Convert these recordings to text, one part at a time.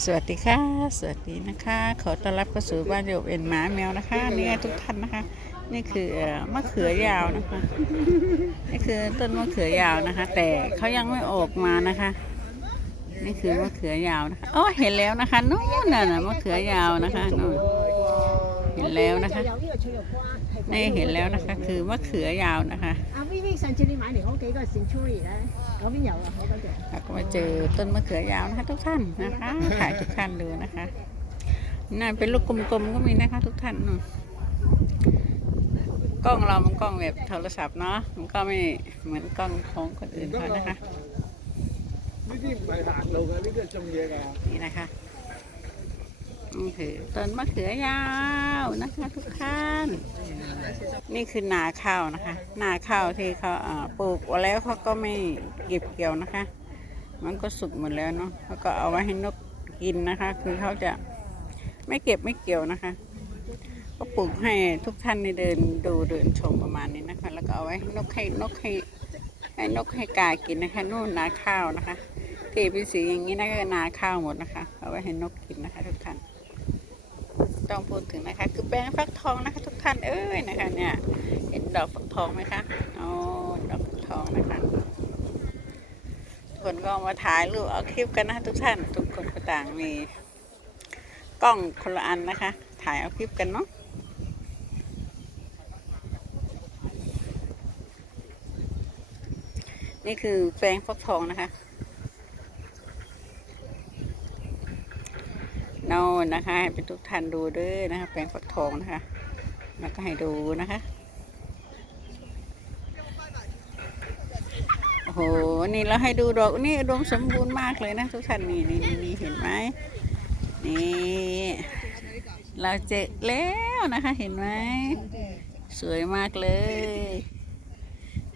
สวัสดีค่ะ สวัสดีนะคะ ขอต้อนรับเข้าสู่บ้านโยบเอ็นหมาแมวนะคะนี่ไทุกท่านนะคะ นี่คือมะเขือยาวนะคะ นี่คือต้นมะเขือยาวนะคะ แต่เขายังไม่ออกมานะคะ นี่คือมะเขือยาวนะคะโอ้เห็นแล้วนะคะนู่นน่ะมะเขือยาวนะคะนู่นเห็นแล้วนะคะ นี่เห็นแล้วนะคะ คือมะเขือยาวนะคะ เราก็มาเจอต้นมะเขือยาวนะคะ ทุกท่านนะคะถ่ายทุกท่านดูนะคะน่าเป็นลูกกลมๆก็มีนะคะ ทุกท่านกล้องเรามันกล้องแบบโทรศัพท์เนาะมันก็ไม่เหมือนกล้องของคนอื่นเขานะคะนี่นะคะ ต้นมะเขือยาวนะคะทุกท่าน นี่คือนาข้าวนะคะ นาข้าวที่เขาปลูกแล้วเขาก็ไม่เก็บเกี่ยวนะคะ มันก็สุกหมดแล้วเนาะแล้วก็เอาไว้ให้นกกินนะคะ คือเขาจะไม่เก็บไม่เกี่ยวนะคะ ก็ปลูกให้ทุกท่านในเดินดูเดินชมประมาณนี้นะคะ แล้วก็เอาไว้ให้นกให้นกให้ให้นกให้กากินนะคะนู่นนาข้าวนะคะที่เป็นสีอย่างนี้นะก็นาข้าวหมดนะคะ เอาไว้ให้นกกินนะคะทุกท่าน ต้องพูดถึงนะคะ คือแปลงฟักทองนะคะ ทุกท่านเอ้ยนะคะ เนี่ยเห็นดอกฟักทองไหมคะอ๋อดอกฟักทองนะคะทุกคนก็มาถ่ายรูปเอาคลิปกันนะคะทุกท่านทุกคนก็ต่างมีกล้องคนละอันนะคะ ถ่ายเอาคลิปกันเนาะนี่คือแปลงฟักทองนะคะ โนนะคะ ให้เป็นทุกท่านดูด้วยนะคะ แปลงฟักทองนะคะ แล้วก็ให้ดูนะคะ โอ้โห นี่เราให้ดูดอกนี่อุดมสมบูรณ์มากเลยนะทุกท่านนี่นี่นี่นี่เห็นไหมนี่ เราเจอแล้วนะคะ เห็นไหม สวยมากเลย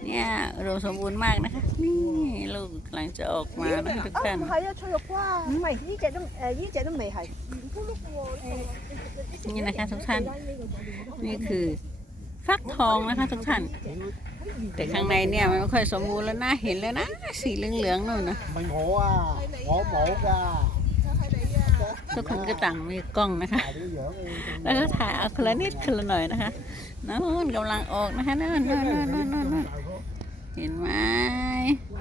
เนี่ยอุดมสมบูรณ์มากนะคะ นี่ ลูกกำลังจะออกมานะคะทุกท่าน 系啊，脆肉瓜。唔系，呢只都诶，呢只都未系。 นี่นะคะทุกท่าน นี่คือฟักทองนะคะ ทุกท่าน แต่ข้างในเนี่ยมันไม่ค่อยสมบูรณ์แล้วนะเห็นแล้วนะ สีเหลืองๆนู่นนะ 唔系我啊，我冇㗎， ทุกคนก็ต่างมีกล้องนะคะ 系你样嘅。 แล้วก็ถ่ายเอาคนละนิดคนละหน่อยนะคะนู่นกำลังออกนะคะนู่นนู่นนู่นนู่นนู่นนู่น เห็นไหม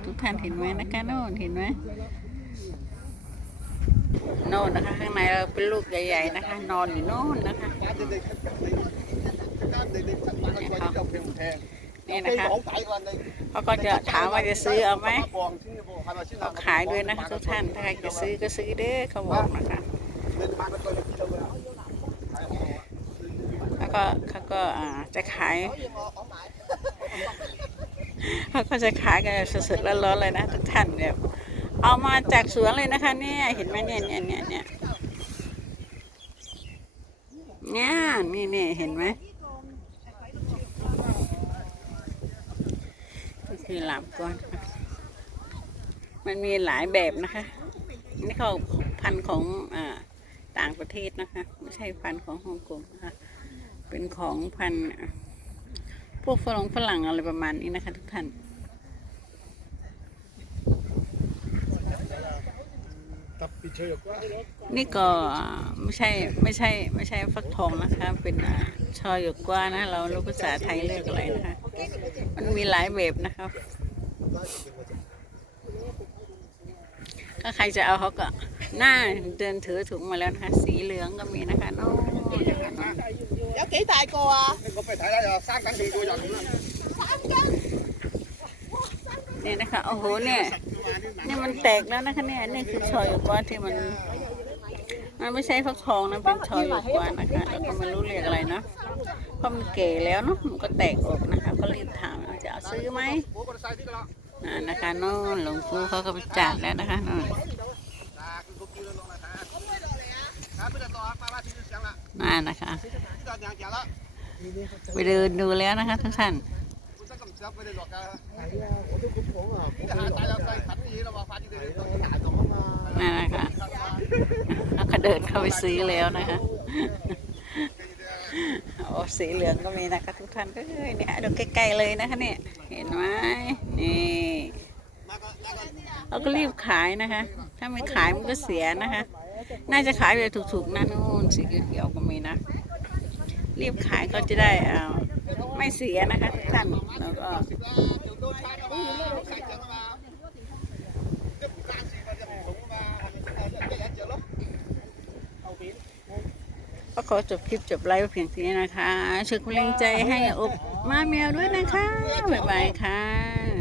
ทุกท่านเห็นไหมนะคะโน่นเห็นไหมโน่นนะคะ ข้างในเราเป็นลูกใหญ่ ๆนะคะ นอนอยู่โน่นนะคะนี่นะคะเขาก็จะถามว่าจะซื้อเอาไหมเขาขายด้วยนะคะทุกท่านถ้าใครจะซื้อก็ซื้อเด้อเขาบอกนะคะแล้วก็เขาก็จะขาย เขาก็จะขายกันสดๆร้อนๆเลยนะทุกท่านแบบเอามาจากสวนเลยนะคะ เนี่ยเห็นไหมเนี่ยเนี่ยเนี่ยเนี่ยเนี่ยนี่นี่เห็นไหมคือหลามก้อน มันมีหลายแบบนะคะ นี่เขาพันธุ์ของอ่าต่างประเทศนะคะ ไม่ใช่พันธุ์ของฮ่องกงนะคะ เป็นของพันธุ์ พวกฝรั่งฝรั่งอะไรประมาณนี้นะคะทุกท่านนี่ก็ไม่ใช่ไม่ใช่ไม่ใช่ฟักทองนะคะ เป็นชอหยกกว้านะ เราลูกภาษาไทยเลือกอะไรนะคะ มันมีหลายแบบนะคะถ้าใครจะเอาเขาก็หน้าเดินถือถุงมาแล้วนะคะ สีเหลืองก็มีนะคะน้องนะคะน้อง ký tài cô à เนี่ยนะคะโอ้โหเนี่ยนี่มันแตกแล้วนะคะเนี่ยนี่คือชอยอุกวาที่มัน มันไม่ใช่ฟักทองนะเป็นชอยอุกวานะคะแล้วก็ไม่รู้เรียกอะไรนะเพราะมันเก๋แล้วเนาะมันก็แตกออกนะคะ ก็รีบถามจะเอาซื้อไหมนะคะนู่นหลวงปู่เขาก็ไปจัดแล้วนะคะนู่น มานะคะ ไปเดินดูแล้วนะคะทุกท่านนั่นนะคะแล้เดินเข้าไปซื้อแล้วนะคะโอ้สีเหลืองก็มีนะคะทุกท่านก็เยเนี่ยดูใกล้ๆเลยนะคะเนี่ยเห็นไหมนี่เขาก็รีบขายนะคะ ถ้าไม่ขายมันก็เสียนะคะ น่าจะขายเลยถูกๆนะนู่นสีเขียวก็มีนะรีบขายก็จะได้อ่อไม่เสียนะคะทุกท่านแล้วก็ก็ขอจบคลิปจบไลฟ์เพียงเท่านี้นะคะช่วยกำลังใจให้อบมาแมวด้วยนะคะ บ๊ายบายค่ะ